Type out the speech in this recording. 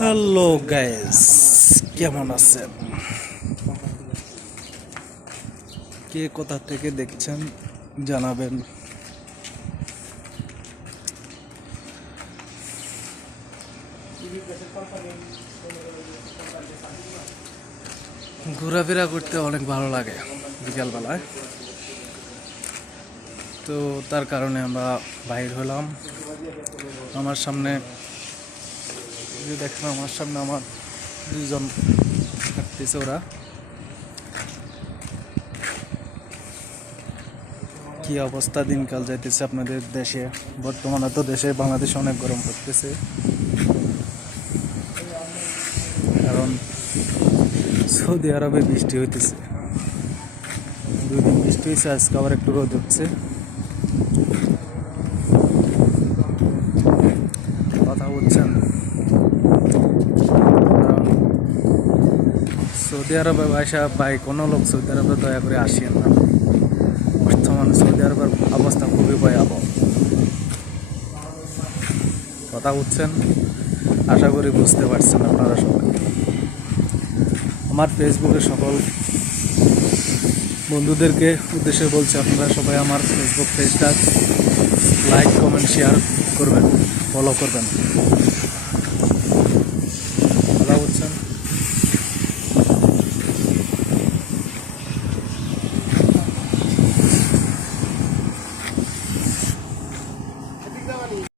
Hello guys, কেমন আছেন? কে কোথা থেকে দেখছেন জানাবেন। ঘোরাফেরা করতে অনেক ভালো লাগে বিকালবেলায়, তো তার কারণে আমরা বাইর হলাম। আমার সামনে দেখেন, আমার সামনে আমার দুজন হাঁটতেছে। ওরা কি অবস্থা দিনকাল যাইতেছে আপনাদের দেশে? বর্তমানে তো দেশে বাংলাদেশে অনেক গরম পড়তেছে, কারণ সৌদি আরবে বৃষ্টি হইতেছে। 2 দিন বৃষ্টি হয়েছে, আজকে আবার একটু রোদ উঠছে। কথা বলছেন, সৌদি আরবে আসা ভাই, কোনো লোক সৌদি আরবে দয়া করে আসেন না। বর্তমানে সৌদি আরবের অবস্থা খুবই ভয়াবহ। কথা বুঝছেন? আশা করি বুঝতে পারছেন আপনারা সবাই। আমার ফেসবুকে সকল বন্ধুদেরকে উদ্দেশ্যে বলছি, আপনারা সবাই আমার ফেসবুক পেজটা লাইক, কমেন্ট, শেয়ার করবেন, ফলো করবেন।